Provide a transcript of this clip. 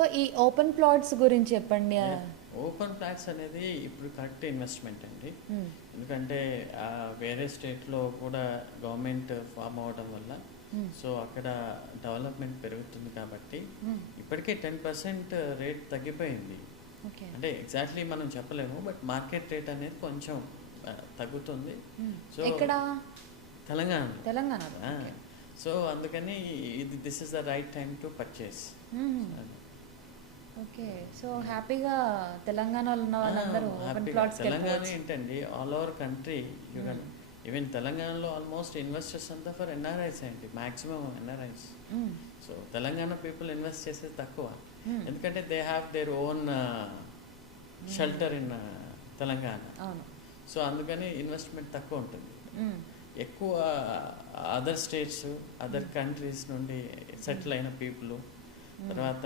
So ఈ open plots గురించి చెప్పండి. ఓపెన్ ప్లాట్స్ అనేది ఇప్పుడు కరెక్ట్ ఇన్వెస్ట్మెంట్ అండి. మ్మ్. ఎందుకంటే వేరే స్టేట్లో కూడా గవర్నమెంట్ ఫామ్ అవడం వల్ల మ్మ్. సో అక్కడ డెవలప్మెంట్ పెరుగుతుంది కాబట్టి మ్మ్. ఇప్పటికే 10% రేట్ తగ్గిపోయింది. ఓకే. అంటే ఎగ్జాక్ట్లీ మనం చెప్పలేము, బట్ మార్కెట్ రేట్ అనేది కొంచెం తగ్గుతుంది. మ్మ్. సో ఎక్కడ? తెలంగాణలో. తెలంగాణలో. ఓకే. సో అందుకని this is the right time to purchase. Hmm. Okay. So హ్యాపీగా తెలంగాణలో ఉన్న వాళ్ళందరూ ఓపెన్ ప్లాట్స్ తెలంగాణ ఏంటండి, all over country you can even తెలంగాణలో ఆల్మోస్ట్ ఇన్వెస్టర్స్ అంతా ఫర్ ఎన్ఆర్ఐస్ అండి, maximum NRIs. So Telangana people invest చేసేది తక్కువ, ఎందుకంటే they have their own shelter in Telangana. అవును. సో అందుకని ఇన్వెస్ట్మెంట్ తక్కువ ఉంటుంది. మ్మ్. ఎక్కువ అదర్ స్టేట్స్, అదర్ కంట్రీస్ నుండి సెటిల్ అయిన పీపుల్, తర్వాత